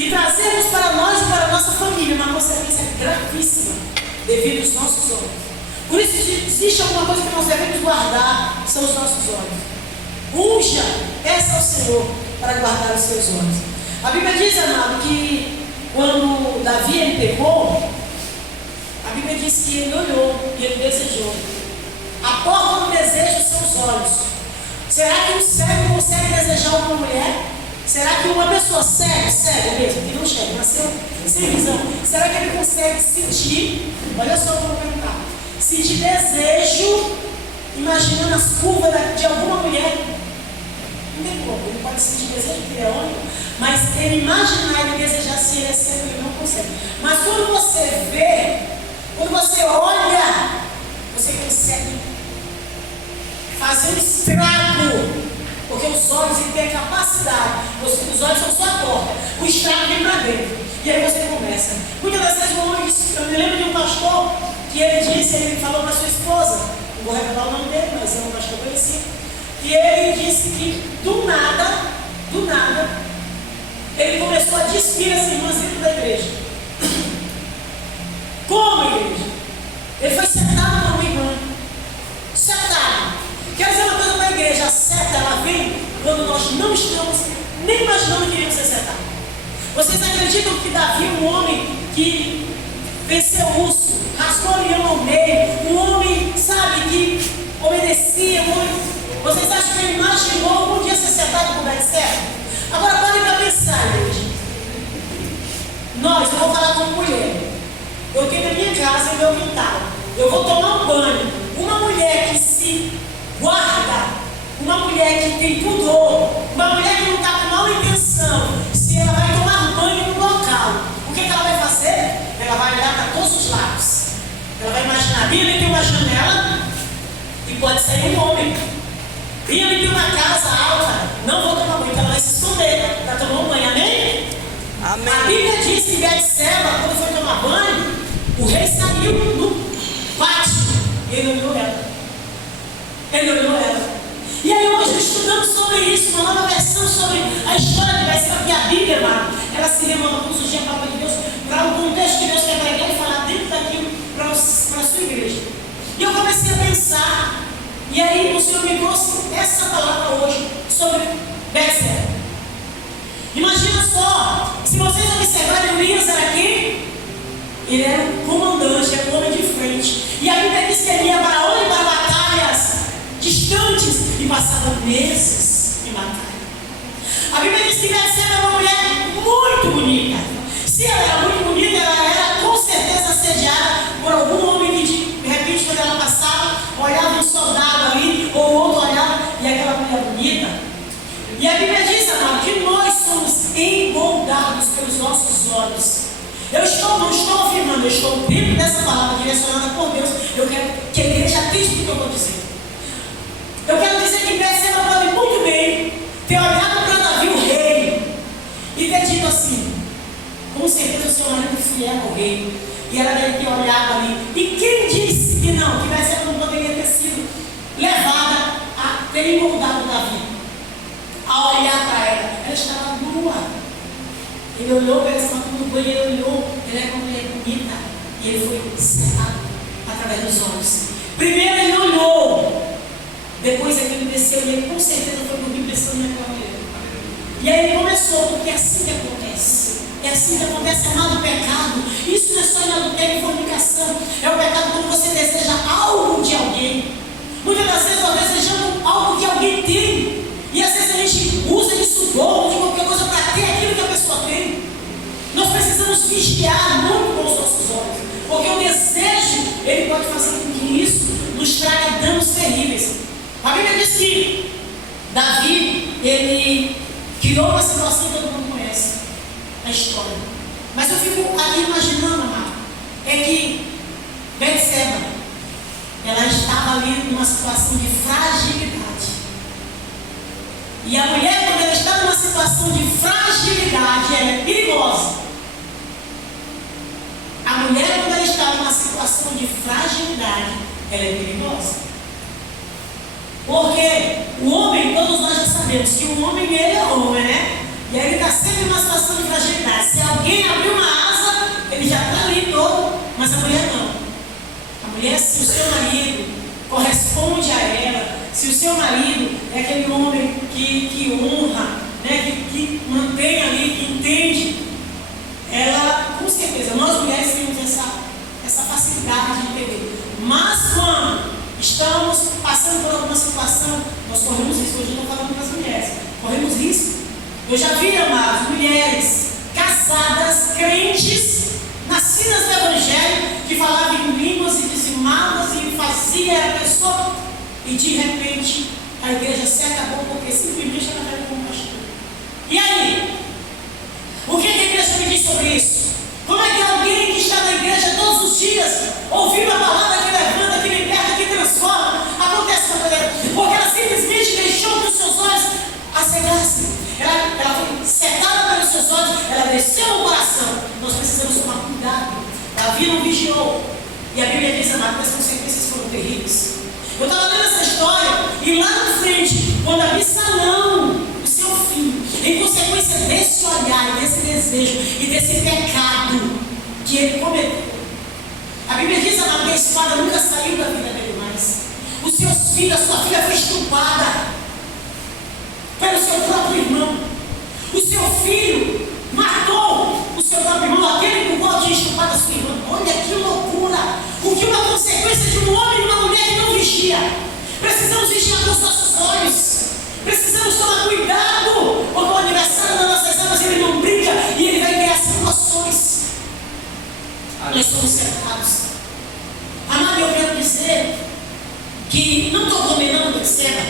e trazemos para nós e para a nossa família uma consequência gravíssima devido aos nossos olhos. Por isso, existe alguma coisa que nós devemos guardar, são os nossos olhos. Unja, peça ao Senhor para guardar os seus olhos. A Bíblia diz, amado, que quando Davi ele pecou, a Bíblia diz que ele olhou e ele desejou. A porta do desejo são os olhos. Será que um cego consegue desejar uma mulher? Será que uma pessoa cega mesmo, que não chega, nasceu sem visão, será que ele consegue sentir? Olha só o que eu vou perguntar. Sentir desejo, imaginando as curvas de alguma mulher? Não tem como, ele pode sentir desejo porque ele é homem, mas ele imaginar e desejar se ele é cego, ele não consegue. Mas quando você vê, quando você olha, você consegue fazer um estrago. Porque os olhos têm a capacidade, os olhos são sua porta, o estrago vem para dentro. E aí você começa. Muitas das vezes o homem disse, eu me lembro de um pastor que ele falou para sua esposa, não vou revelar o nome dele, mas é um pastor conhecido, e ele disse que do nada, ele começou a despir as irmãs dentro da igreja. Como igreja? Ele foi sentado com uma irmã. Sentado. Quero dizer uma coisa para a igreja, a seta ela vem quando nós não estamos nem imaginando que iríamos ser setados. Vocês acreditam que Davi, um homem que venceu o urso, raspou o leão ao meio, um homem, sabe, que obedecia, vocês acham que ele imaginou algum dia ser setado por Betseba? Agora parem para pensar, igreja. Nós, eu vou falar como mulher, eu tenho na minha casa, no meu quintal, eu vou tomar um banho, uma mulher que se guarda, uma mulher que tem pudor, uma mulher que não está com mal intenção, se ela vai tomar banho no local, o que ela vai fazer? Ela vai olhar para todos os lados. Ela vai imaginar, bem ali tem uma janela e pode sair um homem. Bem ali tem uma casa alta, não vou tomar banho, então ela vai se esconder para tomar um banho, amém? Amém. A Bíblia diz que Betseba, quando foi tomar banho, o rei saiu no pátio e ele olhou ela. E aí hoje estudamos sobre isso, uma nova versão sobre a história de Betseba, porque a Bíblia, irmão, ela se remanda com surgir a palavra de Deus para o contexto que Deus quer pregar e falar dentro daquilo para a sua igreja. E eu comecei a pensar, e aí o Senhor me trouxe essa palavra hoje sobre Betseba. Imagina só, se vocês observarem, Urias era quem? Ele era o comandante, era o homem de frente. E a Bíblia diz que ele ia para onde? Para batalhas distantes e passava meses em batalha. A Bíblia diz que Betseba era uma mulher muito bonita. Se ela era muito bonita, ela era com certeza assediada por algum homem que de repente quando ela passava, olhava um soldado ali, ou outro olhava, e aquela mulher bonita. E a Bíblia diz, amado, que nós somos engoldados pelos nossos olhos. Eu não estou afirmando, eu estou dentro dessa palavra direcionada por Deus. Eu quero que a igreja atente do que eu vou dizer. Eu quero dizer que Betseba pode muito bem ter olhado para Davi, o rei, e ter dito assim, com certeza o seu marido fiel ao rei. E ela deve ter olhado ali. E quem disse que não, que Betseba não poderia ter sido levada a ter engoldado Davi? A olhar para ela, ela estava nua. Ele olhou para ela, estava no banho, ele olhou, ela era uma mulher bonita. E ele foi cercado através dos olhos. Primeiro ele olhou. Depois aquele desceu e ele com certeza foi dormir pensando naquela mulher. E aí ele começou, porque é assim que acontece. É assim que acontece, amado, pecado. Isso não é só em adultério e fornicação. É o pecado quando você deseja algo de alguém. Muitas das vezes nós desejamos algo que alguém tem. E às vezes a gente usa de suborno, de qualquer coisa para ter aquilo que a pessoa tem. Nós precisamos vigiar muito com os nossos olhos. Porque o desejo, ele pode fazer com que isso nos traga danos terríveis. A Bíblia diz que Davi, ele criou uma situação que todo mundo conhece, a história. Mas eu fico aqui imaginando, amado, é que Betseba, ela estava ali numa situação de fragilidade. E a mulher, quando ela está numa situação de fragilidade, ela é perigosa. A mulher, quando ela está numa situação de fragilidade, ela é perigosa. Porque o homem, todos nós já sabemos que o homem, ele é homem, né? E aí ele está sempre numa situação de fragilidade. Se é aquele homem que honra, né? que mantém ali, que entende. Ela, com certeza, nós mulheres temos essa facilidade de entender. Mas quando estamos passando por alguma situação, nós corremos risco. Hoje eu estou falando para as mulheres, corremos risco. Eu já vi, amados, mulheres casadas, crentes, nascidas do Evangelho, que falavam em línguas e dizimadas e fazia a pessoa, e de repente a igreja se acabou porque simplesmente ela era como pastor. E aí? O que a igreja me diz sobre isso? Como é que alguém que está na igreja todos os dias, ouvindo a palavra que levanta, que liberta, que transforma, acontece com ela? Porque ela simplesmente deixou que os seus olhos a cegassem. Ela foi secada pelos seus olhos, ela desceu no coração. Nós precisamos tomar cuidado. Davi não vigiou. E a Bíblia diz, amado, que as consequências foram terríveis. Eu estava lendo essa história, e lá na frente, quando Absalão, o seu filho, em consequência desse olhar, desse desejo e desse pecado que ele cometeu, a Bíblia diz, amado, que a espada nunca saiu da vida dele mais. Os seus filhos, a sua filha foi estuprada pelo seu próprio irmão. O seu filho matou o seu próprio irmão, aquele por qual tinha estuprado a sua irmã. Olha que loucura! O que uma consequência de um homem e uma mulher que não vigia. Precisamos vigiar com os nossos olhos. Precisamos tomar cuidado, porque o aniversário das nossas almas ele não brinca e ele vai criar situações. Nós somos cercados. Amado, eu quero dizer que não estou condenando Betseba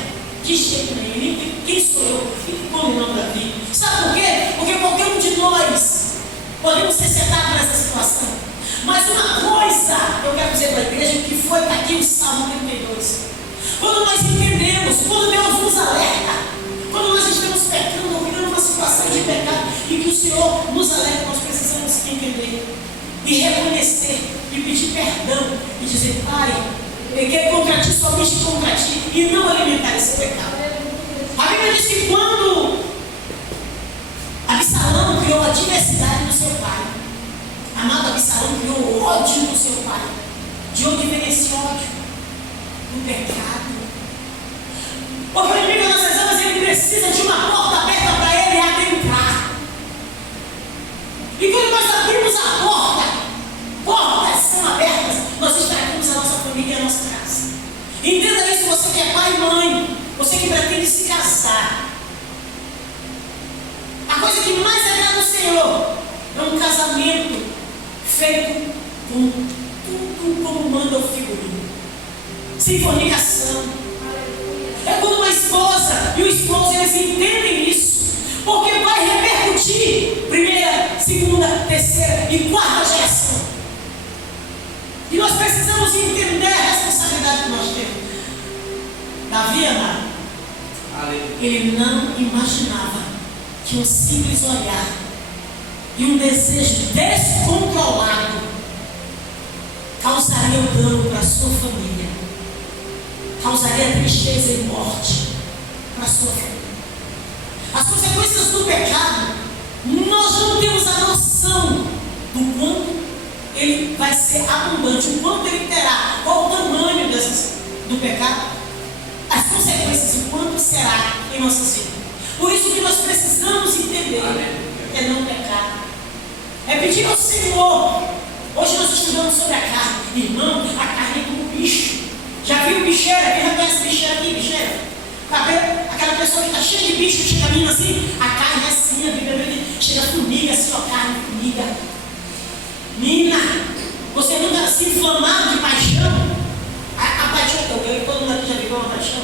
de jeito nenhum. Quem sou eu? Fico condenando Davi. Sabe por quê? Porque qualquer um de nós podemos ser cercados nessa situação. Mas uma coisa eu quero dizer para a igreja que foi aqui o Salmo 32. Quando nós entendemos, quando Deus nos alerta, quando nós estamos pecando ou criando uma situação de pecado e que o Senhor nos alerta, nós precisamos entender e reconhecer e pedir perdão e dizer, Pai, pequei contra ti, somente contra ti, e não alimentar esse pecado. A Bíblia diz que quando Absalão criou a diversidade do seu pai, amado, Absalão criou o ódio do seu pai. De onde vem esse ódio? Do pecado. Porque o inimigo das nossas almas, ele precisa de uma porta aberta para ele adentrar. E quando nós abrimos a porta, portas são abertas, nós estragamos a nossa família e a nossa casa. Entenda isso, você que é pai e mãe, você que pretende se casar. A coisa que mais agrada ao Senhor é um casamento feito com tudo como manda o figurino. Sem fornicação. É quando uma esposa e o esposo eles entendem isso. Porque vai repercutir primeira, segunda, terceira e quarta geração. E nós precisamos entender a responsabilidade que nós temos. Davi, amado, ele não imaginava que um simples olhar e um desejo descontrolado causaria o dano para a sua família, causaria tristeza e morte para a sua família. As consequências do pecado, nós não temos a noção do quanto ele vai ser abundante, o quanto ele terá, qual o tamanho do pecado, as consequências, o quanto será em nossas vidas. Por isso que nós precisamos entender é não pecar, é pedir ao Senhor. Hoje nós estudamos sobre a carne. Irmão, a carne é como bicho. Já viu bicheira? Quem já conhece bicheira aqui? Bicheira? Aquela pessoa que está cheia de bicho, chega a mim assim, a carne é assim, a Bíblia chega formiga, assim, ó, carne, formiga. Mina, você nunca se inflamado de paixão? A paixão que eu quero, todo mundo aqui já viveu uma paixão.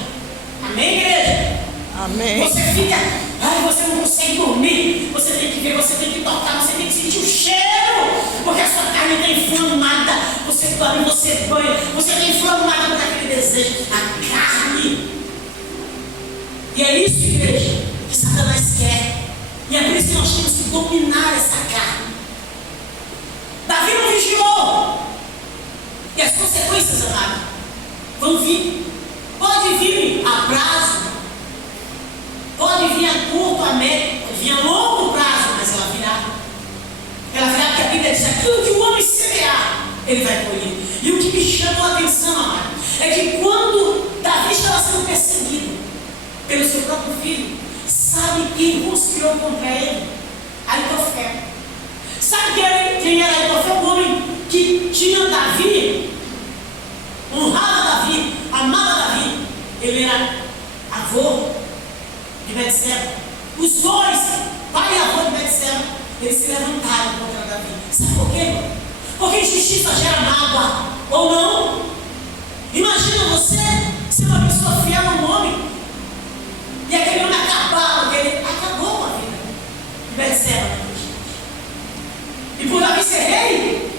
Amém, igreja? Amém. Você fica, você não consegue dormir, você tem que ver, você tem que tocar, você tem que sentir o cheiro, porque a sua carne está inflamada. Você dorme, você banha, você está inflamada por aquele desejo, a carne. E é isso, igreja, que Satanás quer. E é por isso que nós temos que dominar essa carne. Davi não vigiou. E as consequências, amado, vão vir. Pode vir a prazo, pode vir a curto, a médio, pode vir a longo prazo, mas ela virá. Ela virá porque a Bíblia diz: aquilo que o homem semear, ele vai colher. E o que me chamou a atenção, amado, é que quando Davi estava sendo perseguido, pelo seu próprio filho. Sabe quem conspirou contra ele? Aitofel. Sabe quem era Aitofel? Um homem que tinha Davi, honrava Davi, amava Davi. Ele era avô de Betseba. Os dois, pai e avô de Betseba, eles se levantaram contra Davi. Sabe por quê? Porque injustiça gera mágoa, ou não? Imagina você ser uma pessoa fiel a um homem e aquele homem acabou com a vida de Betseba. E por Davi ser rei,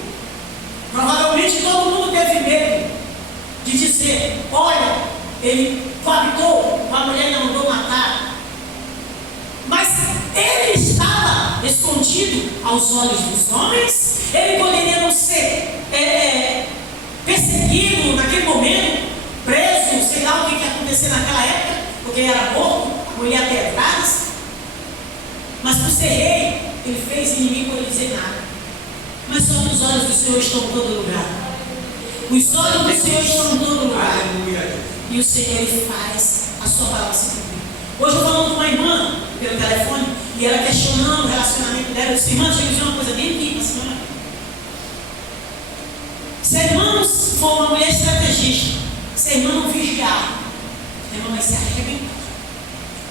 provavelmente todo mundo teve medo de dizer: olha, ele coabitou com a mulher e não mandou matar. Mas ele estava escondido aos olhos dos homens. Ele poderia não ser perseguido naquele momento, preso, sei lá o que ia acontecer naquela época, porque ele era morto, a mulher atrás. Mas por ser rei, ele fez inimigo por ele dizer nada. Mas só que os olhos do Senhor estão em todo lugar. Os olhos do Senhor estão em todo lugar. E o Senhor, ele faz a sua palavra se cumprir. Hoje eu falando com uma irmã pelo telefone, e ela questionando o relacionamento dela. Eu disse: irmã, deixa eu dizer uma coisa bem aqui para a senhora. Se a irmã for uma mulher estrategista, se a irmã não vigiar, a irmã vai se arrebentar.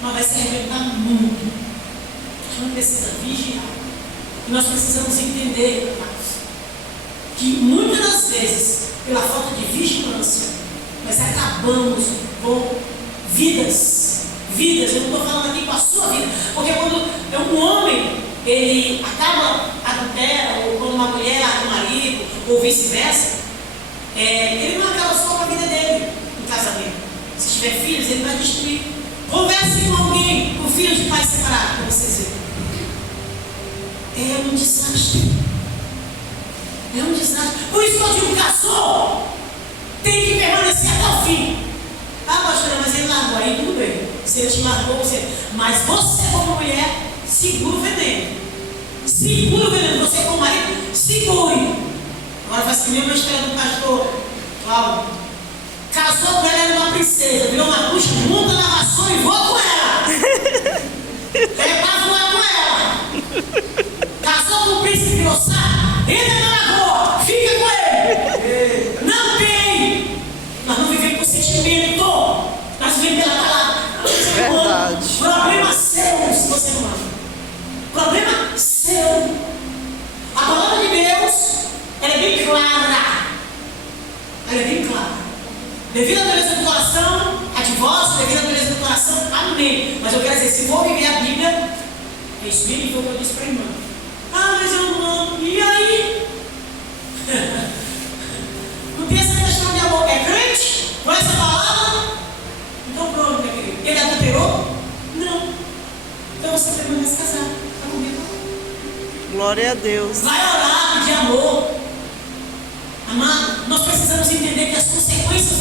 Mas vai se arrebentar muito. A irmã precisa vigiar. E nós precisamos entender, amados, que muitas das vezes, pela falta de vigilância, nós acabamos com vidas. Eu não estou falando aqui com a sua vida, porque quando um homem ele acaba adultera, ou quando uma mulher o marido, ou vice-versa, ele não acaba só com a vida dele no casamento. Se tiver filhos, ele vai destruir. Converse com alguém, com filho de pai separado, para vocês verem. É um desastre. É um desastre. Por isso que eu digo: casou, tem que permanecer até o fim. Ah, pastora, mas ele largou, aí tudo bem. Se ele te largou, mas você como mulher, segura o veneno. Segura o veneno. Você como marido, segure. Agora faz que nem uma história do pastor Cláudio. Casou com ela, era uma princesa, virou uma bruxa, monta na vassoura e voa com ela. É pra voar com ela. Casou com o príncipe, virou saco, entra na lagoa, fica com ele. Não tem. Nós não vivemos por sentimento, nós vivemos pela palavra. Verdade. Problema seu se você não ama. Problema seu. A palavra de Deus, ela é bem clara. Ela é bem clara. Devido à beleza do coração, a divórcio, devido à beleza do coração, amém. Mas eu quero dizer, se for viver a Bíblia, é isso mesmo que eu disse para a irmã. Ah, mas eu não amo. E aí? Não tem essa questão de amor. É crente? Conhece a palavra? Então pronto, meu querido. Ele adulterou? Não. Então você permanece casado. Está comigo? Glória a Deus. Vai orar de amor. Amado, nós precisamos entender que as consequências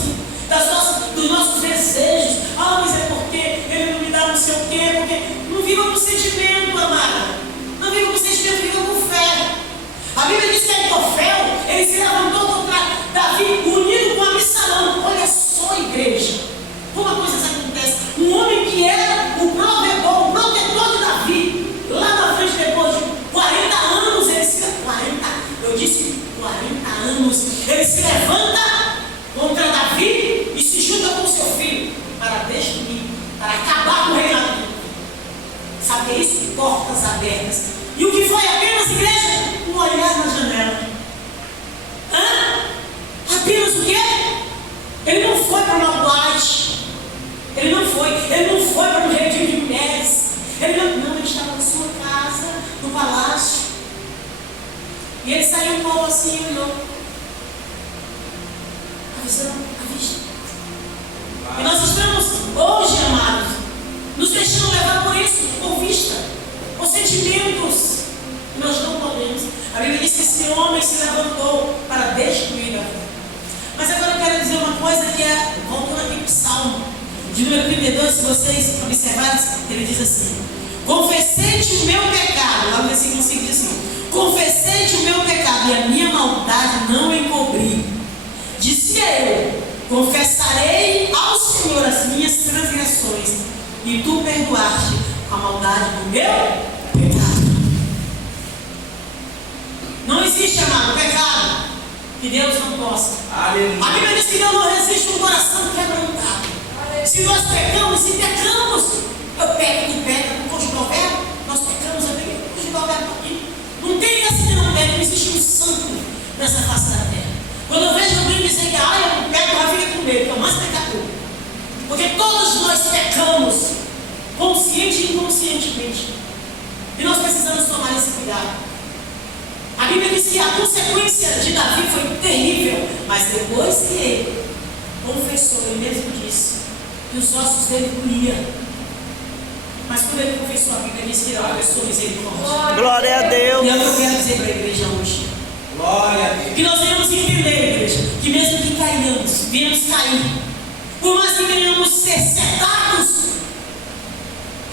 dos nossos desejos, ah, mas é porque ele não me dá não sei o quê, porque não viva com sentimento, amada. Não viva com sentimento, viva com fé. A Bíblia diz que Aitofel, ele se levantou contra Davi, unido com Absalão. Olha só, igreja, como as coisas acontecem. Um homem que era o provedor, o protetor de Davi, lá na frente, depois de 40 anos, ele se levanta. 40 anos, ele se levanta contra Davi e se junta com seu filho para destruir, para acabar com o reinado. Sabe o que é isso? Portas abertas. E o que foi apenas, igreja? Um olhar na janela. Apenas o quê? Ele não foi para uma boate. Ele não foi para um retiro de mulheres. Ele estava na sua casa, no palácio. E ele saiu um pouco assim e olhou. A visão, a vista. E nós estamos hoje, amados, nos deixando levar por isso, por vista, por sentimentos. E nós não podemos. A Bíblia diz que esse homem se levantou para destruir a vida. Mas agora eu quero dizer uma coisa que é, voltando aqui para o Salmo, de número 32, se vocês observarem, ele diz assim: confessei-te o meu pecado. Lá no versículo 5 diz assim: confessei-te o meu pecado e a minha maldade não encobri. Disse eu: confessarei ao Senhor as minhas transgressões, e tu perdoaste a maldade do meu pecado. Não existe, amado, pecado que Deus não possa. A Bíblia diz que Deus não resiste um coração quebrantado. Se nós pecamos, eu peco, tu peca, no conjugal verbo, nós pecamos, eu peguei no conjugal verbo aqui. Não tem essa que não peca, não existe um santo nessa face da terra. Quando eu vejo alguém dizer que eu não peco, ela fica com medo, que é o mais pecador. Porque todos nós pecamos, consciente e inconscientemente. E nós precisamos tomar esse cuidado. A Bíblia diz que a consequência de Davi foi terrível, mas depois que ele confessou, ele mesmo disse que os ossos dele doíam. Mas quando ele confessou, a Bíblia diz que ele alcançou misericórdia. Glória a Deus. E é o que eu quero dizer para a igreja hoje. Glória a Deus. Que nós venhamos entender, igreja, que mesmo que caiamos, venhamos cair, por mais que venhamos ser setados,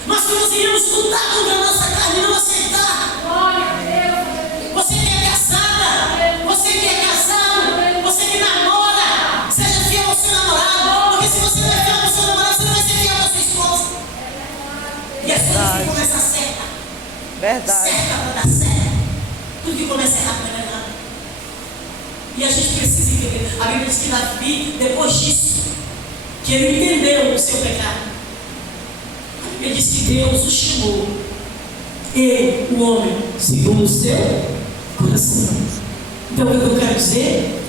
mas que nós venhamos lutar contra a nossa carne e não aceitar. Glória a Deus. Você que é casada, você que é casado, você que namora, seja fiel ao seu namorado, porque se você não é fiel ao seu namorado, você não vai ser fiel à sua esposa. E as coisas têm que começar certa. Verdade. Certa para dar certo. Tudo que começa errado vai dar errado. E a gente precisa entender. A Bíblia diz que Davi, depois disso, que ele entendeu o seu pecado, a Bíblia diz que Deus o chamou. Ele, o homem, segundo o seu coração. Então, o que eu quero dizer?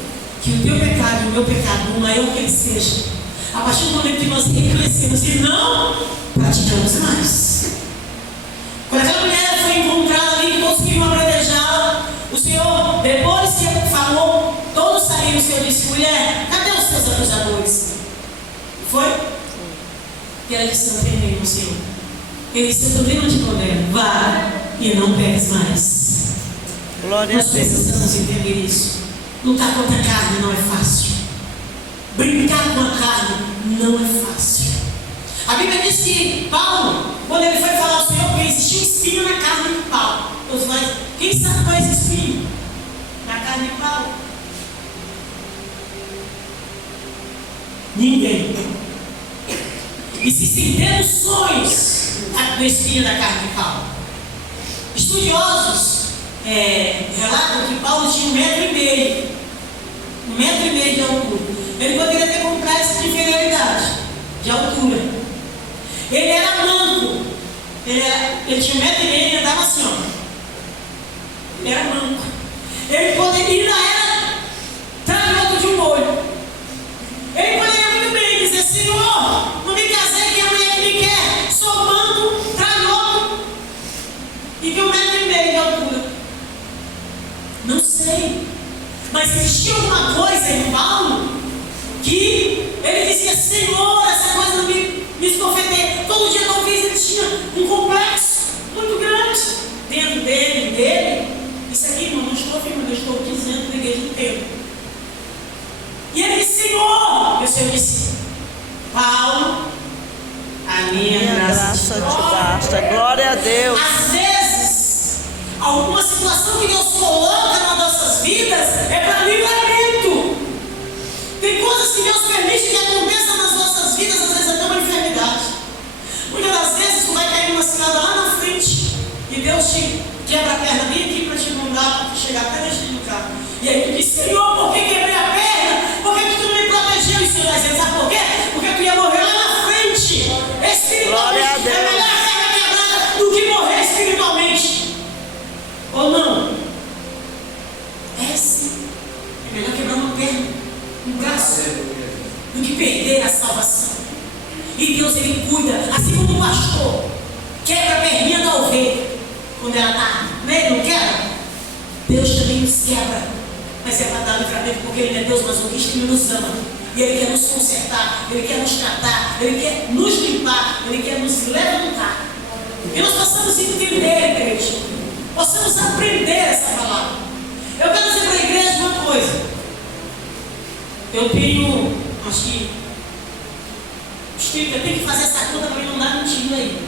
Que o teu pecado e o meu pecado, por maior que ele seja, a partir do momento que nós reconhecemos e não praticamos mais. Quando aquela mulher foi encontrada ali, que conseguiu apredejá-la, o Senhor, depois que falou, todos saíram, o Senhor disse: mulher, cadê os teus acusadores? Foi? E ela disse: não tem nenhum, Senhor. Ele disse: eu também não te condeno, vá e não peques mais. Glória a Nós Deus. precisamos entender isso. Lutar contra a carne não é fácil. Brincar com a carne não é fácil. A Bíblia diz que Paulo, quando ele foi falar ao Senhor, que existia um espinho na carne de Paulo. Quem sabe qual é esse espinho? Na carne de Paulo? Ninguém. Existem deduções do espinho da carne de Paulo. Estudiosos relatam que Paulo tinha 1,5 m. 1,5 m de altura. Ele poderia ter complexo de inferioridade de altura. Ele era manco. Ele tinha 1,5 m e andava assim, ó. Ele era manco. Ele poderia, ainda era trabalhador de um olho. Ele poderia muito bem dizer: Senhor, não me casei que a mulher que me quer, sou manco, trabalhador e que 1,5 m de altura. Não sei. Mas existia alguma coisa em Paulo que ele dizia: Senhor, essa coisa não me escofeteia. Todo dia talvez ele tinha um complexo muito grande dentro dele. Isso aqui, irmão, não estou afirmando, eu estou dizendo para a igreja inteira. E ele disse: Senhor, o Senhor disse: Paulo, a minha graça te basta. Glória a Deus. Às vezes, alguma situação que Deus coloca nas nossas vidas é para livramento. Tem coisas que Deus permite que aconteçam nas nossas vidas, às vezes até uma enfermidade. Muitas das vezes tu vai cair numa cilada lá na frente e Deus te quebra a perna bem aqui para te mandar, para te chegar até dentro do carro. E aí tu diz: Senhor, por que quebrei a perna? Por que tu não me protegeu? E o Senhor vai dizer: sabe por quê? Porque tu ia morrer lá na frente. Espiritualmente é melhor a perna quebrada do que morrer espiritualmente. Ou não? É sim. É melhor quebrar uma perna, um braço, do que perder a salvação. E Deus, Ele cuida, assim como o pastor quebra a perninha da ovelha quando ela está, né? Não quebra? Deus também nos quebra, mas é para dar livramento, porque Ele é Deus masoquista e Ele nos ama. E Ele quer nos consertar, Ele quer nos tratar, Ele quer nos limpar, Ele quer nos levantar. E nós possamos entender, igreja, possamos aprender essa palavra. Eu quero dizer para a igreja uma coisa. Eu tenho, acho que, eu tenho que fazer essa conta para mim não dar mentira aí.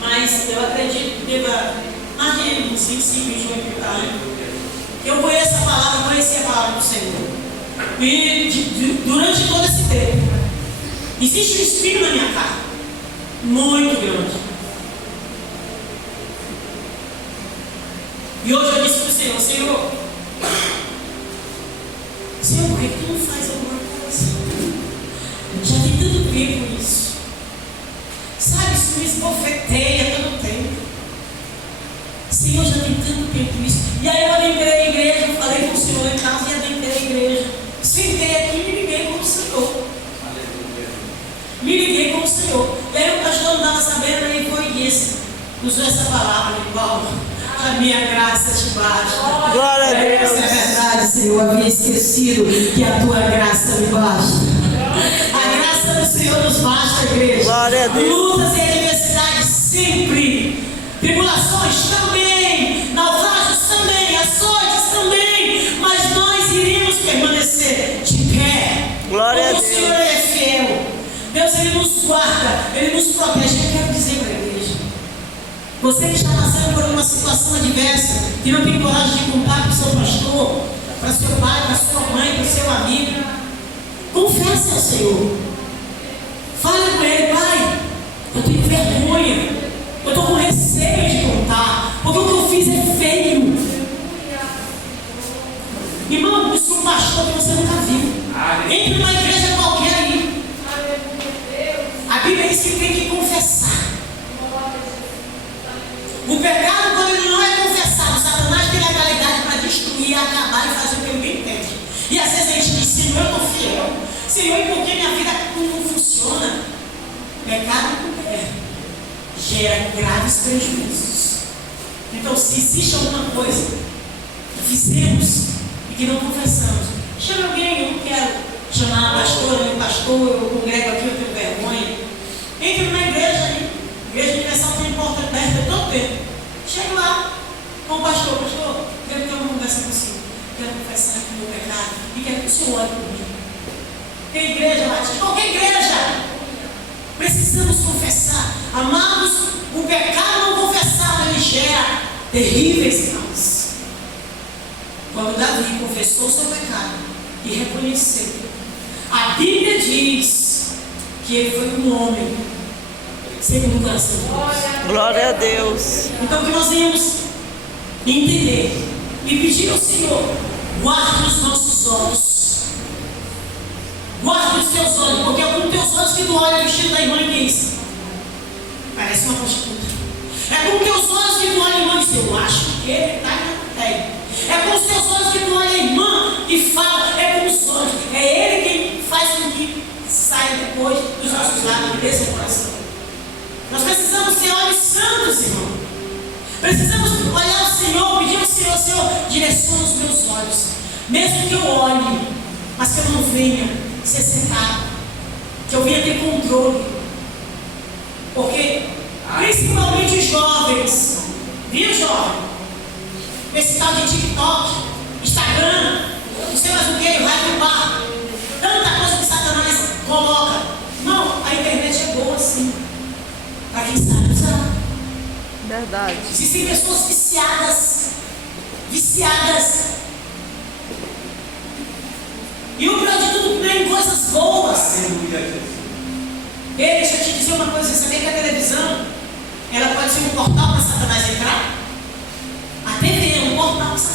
Mas eu acredito que deva, mais de 5, 28 anos. Eu conheço a palavra, conheci a palavra do Senhor. E durante todo esse tempo, existe um espinho na minha carne. muito grande. E hoje eu disse para o Senhor: Senhor, por que tu não faz alguma coisa? Já tem tanto tempo isso. Sabe, isso me esbofeteia todo tempo. Senhor, já tem tanto tempo isso. E aí eu adentrei a igreja, eu falei com o Senhor em casa e adentrei a igreja. Sentei aqui e me liguei com o Senhor. Me liguei com o Senhor. E aí o pastor não estava sabendo, ele foi e disse, usou essa palavra, Paulo: a minha graça te basta. Glória a Deus. É verdade, Senhor. Eu havia esquecido que a tua graça me basta. A graça do Senhor nos basta, igreja. Glória a Deus. Lutas e adversidades sempre. Tribulações também. Naufrágios também. Açoites também. Mas nós iremos permanecer de pé. Glória a Porque Deus. o Senhor é fiel. Deus, Ele nos guarda. Ele nos protege. Eu quero dizer para a igreja: você que está passando por uma situação adversa, que não tem coragem de contar para o seu pastor, para seu pai, para sua mãe, para o seu amigo, confesse ao Senhor. Fale com Ele: Pai, eu tenho vergonha, eu estou com receio de contar, porque o que eu fiz é feio. Irmão, isso é um pastor que você nunca viu. Entre numa igreja qualquer aí. A Bíblia diz que tem que confessar. O pecado, quando ele não é confessado, Satanás tem legalidade para destruir, acabar e fazer o que ele bem entende. E às vezes a gente diz: Senhor, eu estou fiel. Senhor, e por que minha vida não funciona? Pecado gera graves prejuízos. Então, se existe alguma coisa que fizemos e que não confessamos, chame alguém. Eu não quero chamar a pastora, meu pastor, eu congrego aqui, eu tenho vergonha. Entre na igreja aí. A Igreja Universal tem porta aberta todo tempo. Chega lá com o pastor: pastor, quero ter uma conversa consigo. Quero confessar aqui o meu pecado e quero que o Senhor olhe por mim. Tem igreja lá, de qualquer igreja. Precisamos confessar. Amados, o pecado não confessado, ele gera terríveis males. Quando Davi confessou o seu pecado e reconheceu, a Bíblia diz que ele foi um homem segundo o coração de Deus. Glória a Deus. Então que nós venhamos entender e pedir ao Senhor: guarde os nossos olhos. Guarde os teus olhos, porque é com teus olhos que tu olha o vestido da irmã e diz: parece uma prostituta. É com teus olhos que tu olha a irmã e diz: eu acho que ele está na terra. É com os teus olhos que tu olha a irmã e fala. É com os olhos. É ele quem faz com que saia depois dos nossos lábios desse coração. Nós precisamos ter olhos santos, irmão. Precisamos olhar ao Senhor, pedir ao Senhor: Senhor, direciona os meus olhos. Mesmo que eu olhe, mas que eu não venha ser sentado, que eu venha ter controle. Porque, principalmente os jovens, viu, jovem? Esse tal de TikTok, Instagram, não sei mais o que, o raio do bar, tanta coisa que Satanás coloca. Não, a internet é boa sim, para quem sabe usar. Verdade. Existem pessoas viciadas. E o pior de tudo, tem coisas boas. Deixa eu te dizer uma coisa: você sabia que a televisão, ela pode ser um portal para Satanás entrar? A TV é um portal para Satanás.